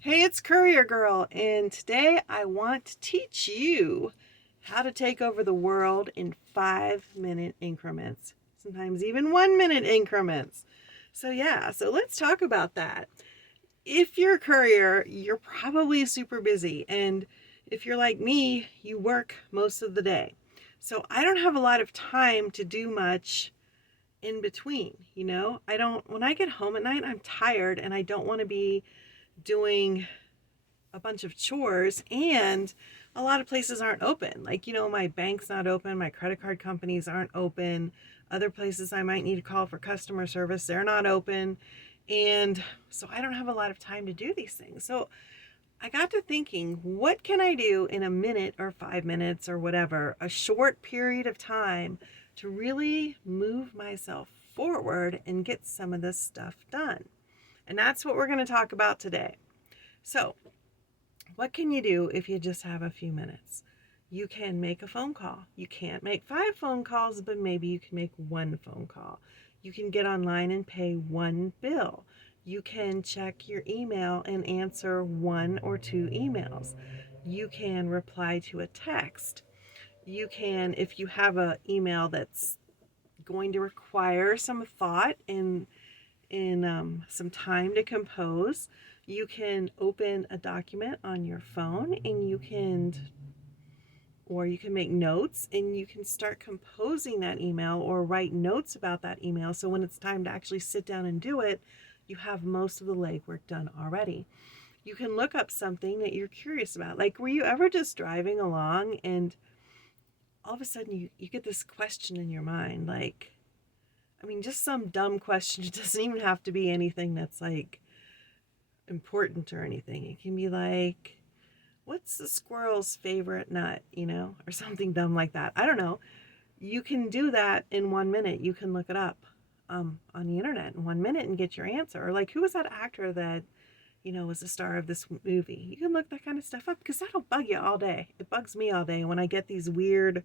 Hey, it's Courier Girl, and today I want to teach you how to take over the world in 5-minute increments, sometimes even 1-minute increments. So let's talk about that. If you're a courier, you're probably super busy, and if you're like me, you work most of the day. So I don't have a lot of time to do much in between, I don't, when I get home at night, I'm tired and I don't want to be doing a bunch of chores, and a lot of places aren't open. Like, my bank's not open, my credit card companies aren't open. Other places I might need to call for customer service, they're not open. And so I don't have a lot of time to do these things. So I got to thinking, what can I do in a minute or 5 minutes or whatever, a short period of time to really move myself forward and get some of this stuff done? And that's what we're going to talk about today. So, what can you do if you just have a few minutes? You can make a phone call. You can't make 5 phone calls, but maybe you can make one phone call. You can get online and pay one bill. You can check your email and answer one or two emails. You can reply to a text. You can, if you have an email that's going to require some thought and some time to compose, you can open a document on your phone and you can make notes and you can start composing that email or write notes about that email. So when it's time to actually sit down and do it, you have most of the legwork done already. You can look up something that you're curious about. Like, were you ever just driving along and all of a sudden you get this question in your mind? Like, I mean, just some dumb question. It doesn't even have to be anything that's like important or anything. It can be like, what's the squirrel's favorite nut, or something dumb like that. I don't know. You can do that in 1 minute. You can look it up on the internet in 1 minute and get your answer. Or like, who was that actor that, was the star of this movie? You can look that kind of stuff up because that'll bug you all day. It bugs me all day when I get these weird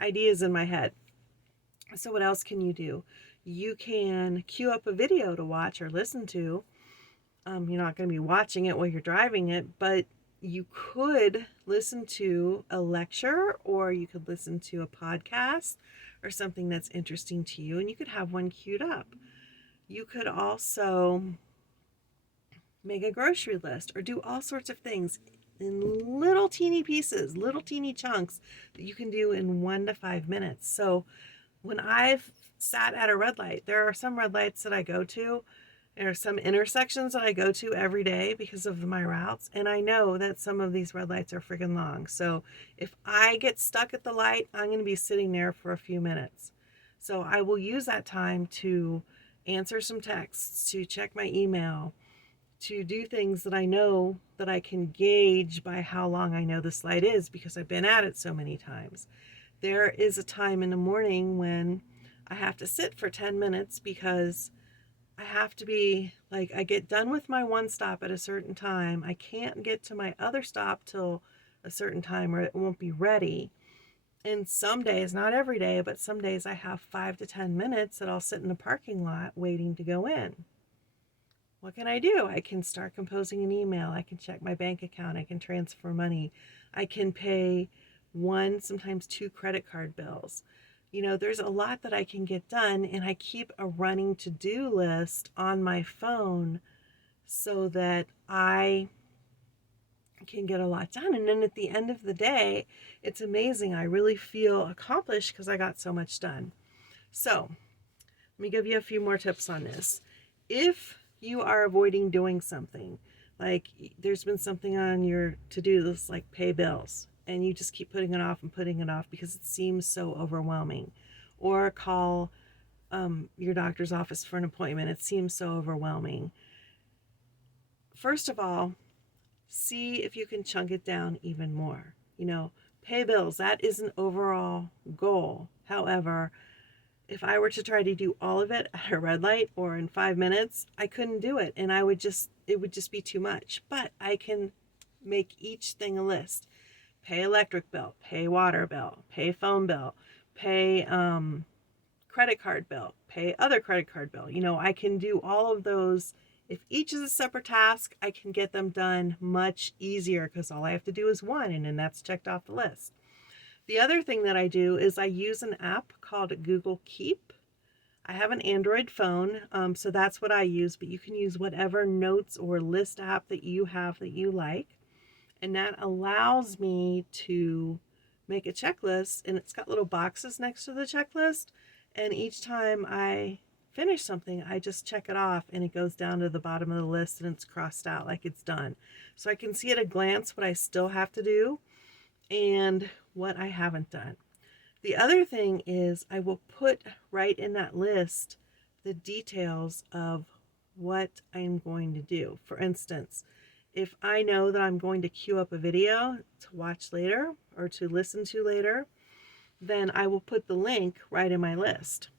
ideas in my head. So what else can you do? You can queue up a video to watch or listen to. You're not going to be watching it while you're driving it, but you could listen to a lecture or you could listen to a podcast or something that's interesting to you, and you could have one queued up. You could also make a grocery list or do all sorts of things in little teeny pieces, little teeny chunks that you can do in 1 to 5 minutes. So when I've sat at a red light, there are some red lights that I go to. There are some intersections that I go to every day because of my routes, and I know that some of these red lights are freaking long. So if I get stuck at the light, I'm going to be sitting there for a few minutes. So I will use that time to answer some texts, to check my email, to do things that I know that I can gauge by how long I know this light is because I've been at it so many times. There is a time in the morning when I have to sit for 10 minutes because I have to be like, I get done with my one stop at a certain time. I can't get to my other stop till a certain time or it won't be ready. And some days, not every day, but some days I have 5 to 10 minutes that I'll sit in the parking lot waiting to go in. What can I do? I can start composing an email. I can check my bank account. I can transfer money. I can pay one, sometimes two credit card bills. There's a lot that I can get done, and I keep a running to-do list on my phone so that I can get a lot done. And then at the end of the day, it's amazing. I really feel accomplished because I got so much done. So let me give you a few more tips on this. If you are avoiding doing something, like there's been something on your to-do list like pay bills, and you just keep putting it off and putting it off because it seems so overwhelming, or call your doctor's office for an appointment, it seems so overwhelming. First of all, see if you can chunk it down even more. Pay bills, that is an overall goal. However, if I were to try to do all of it at a red light or in 5 minutes, I couldn't do it, and it would just be too much. But I can make each thing a list. Pay electric bill, pay water bill, pay phone bill, pay credit card bill, pay other credit card bill. I can do all of those If each is a separate task, I can get them done much easier because all I have to do is one, and then that's checked off the list. The other thing that I do is I use an app called Google Keep. I have an Android phone, so that's what I use, but you can use whatever notes or list app that you have that you like. And that allows me to make a checklist, and it's got little boxes next to the checklist. And each time I finish something, I just check it off, and it goes down to the bottom of the list and it's crossed out like it's done. So I can see at a glance what I still have to do and what I haven't done. The other thing is I will put right in that list the details of what I'm going to do. For instance, if I know that I'm going to queue up a video to watch later or to listen to later, then I will put the link right in my list.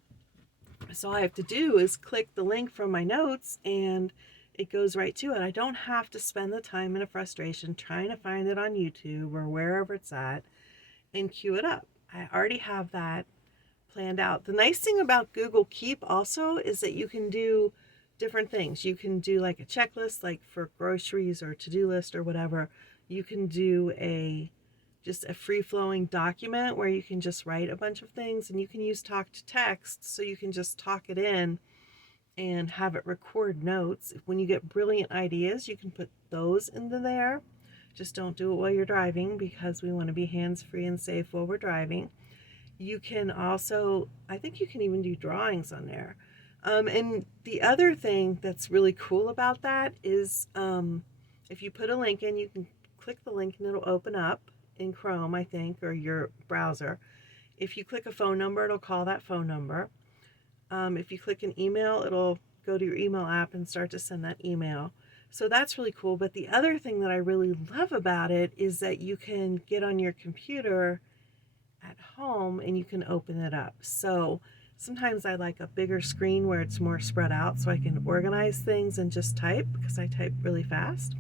So all I have to do is click the link from my notes and it goes right to it. I don't have to spend the time and the frustration trying to find it on YouTube or wherever it's at and queue it up. I already have that planned out. The nice thing about Google Keep also is that you can do different things. You can do like a checklist, like for groceries or to-do list or whatever. You can do just a free-flowing document where you can just write a bunch of things, and you can use talk to text, so you can just talk it in and have it record notes. When you get brilliant ideas, you can put those into there. Just don't do it while you're driving because we want to be hands-free and safe while we're driving. You can also, I think you can even do drawings on there. And the other thing that's really cool about that is if you put a link in, you can click the link and it'll open up in Chrome, I think, or your browser. If you click a phone number, it'll call that phone number. If you click an email, it'll go to your email app and start to send that email. So that's really cool. But the other thing that I really love about it is that you can get on your computer at home and you can open it up. So sometimes I like a bigger screen where it's more spread out so I can organize things and just type, because I type really fast.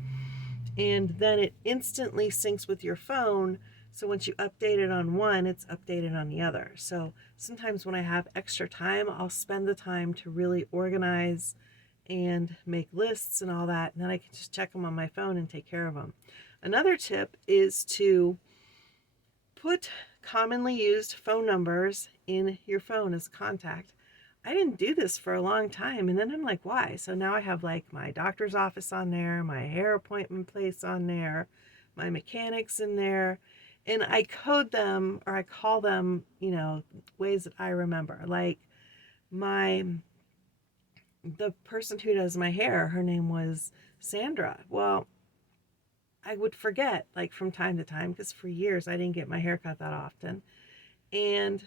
And then it instantly syncs with your phone. So once you update it on one, it's updated on the other. So sometimes when I have extra time, I'll spend the time to really organize and make lists and all that. And then I can just check them on my phone and take care of them. Another tip is to put commonly used phone numbers in your phone as contact. I didn't do this for a long time, and then I'm like, why? So now I have like my doctor's office on there, my hair appointment place on there, my mechanics in there, and I code them, or I call them, ways that I remember. Like the person who does my hair, her name was Sandra. Well, I would forget, like, from time to time, because for years I didn't get my hair cut that often, and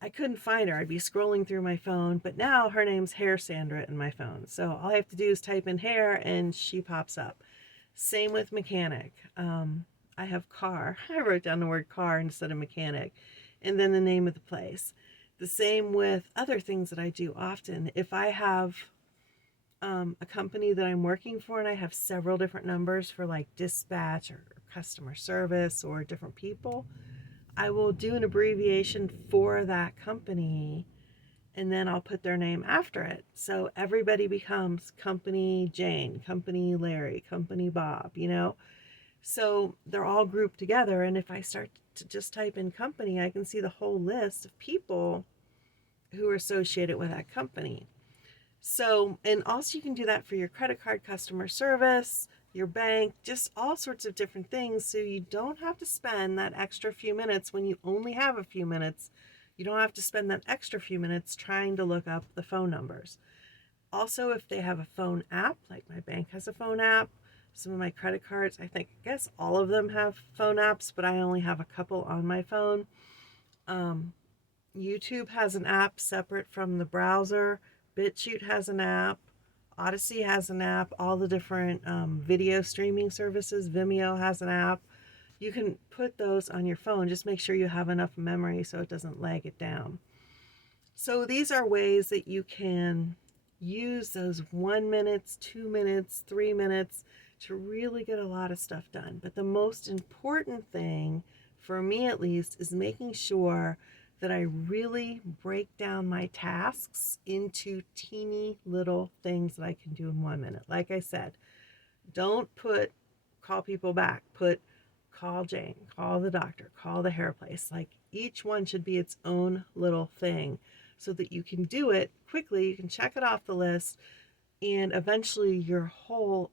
I couldn't find her. I'd be scrolling through my phone, but now her name's Hair Sandra in my phone. So all I have to do is type in hair and she pops up. Same with mechanic. I have car. I wrote down the word car instead of mechanic, and then the name of the place. The same with other things that I do often. If I have a company that I'm working for and I have several different numbers for like dispatch or customer service or different people, I will do an abbreviation for that company, and then I'll put their name after it. So everybody becomes Company Jane, Company Larry, Company Bob, So they're all grouped together, and if I start to just type in company, I can see the whole list of people who are associated with that company. So, and also you can do that for your credit card customer service, your bank, just all sorts of different things, so you don't have to spend that extra few minutes when you only have a few minutes. You don't have to spend that extra few minutes trying to look up the phone numbers. Also, if they have a phone app, like my bank has a phone app, some of my credit cards, I guess all of them have phone apps, but I only have a couple on my phone. YouTube has an app separate from the browser. BitChute has an app. Odyssey has an app. All the different video streaming services. Vimeo has an app. You can put those on your phone. Just make sure you have enough memory so it doesn't lag it down. So these are ways that you can use those 1 minute, 2 minutes, 3 minutes to really get a lot of stuff done. But the most important thing, for me at least, is making sure that I really break down my tasks into teeny little things that I can do in 1 minute. Like I said, don't put call people back, put call Jane, call the doctor, call the hair place. Like each one should be its own little thing so that you can do it quickly, you can check it off the list, and eventually your whole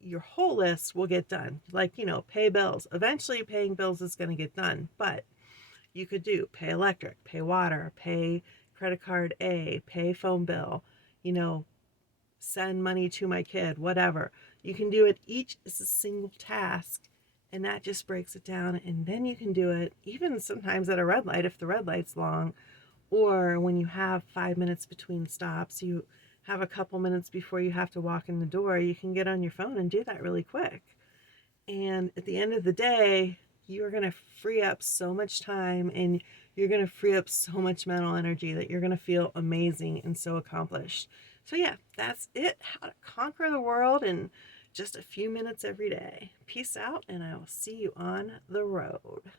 list will get done. Like, pay bills. Eventually paying bills is going to get done, but you could do pay electric, pay water, pay credit card A, pay phone bill, you know, send money to my kid, whatever. You can do it each as a single task, and that just breaks it down. And then you can do it even sometimes at a red light if the red light's long, or when you have 5 minutes between stops, you have a couple minutes before you have to walk in the door, you can get on your phone and do that really quick. And at the end of the day, you're going to free up so much time, and you're going to free up so much mental energy that you're going to feel amazing and so accomplished. So yeah, that's it. How to conquer the world in just a few minutes every day. Peace out, and I will see you on the road.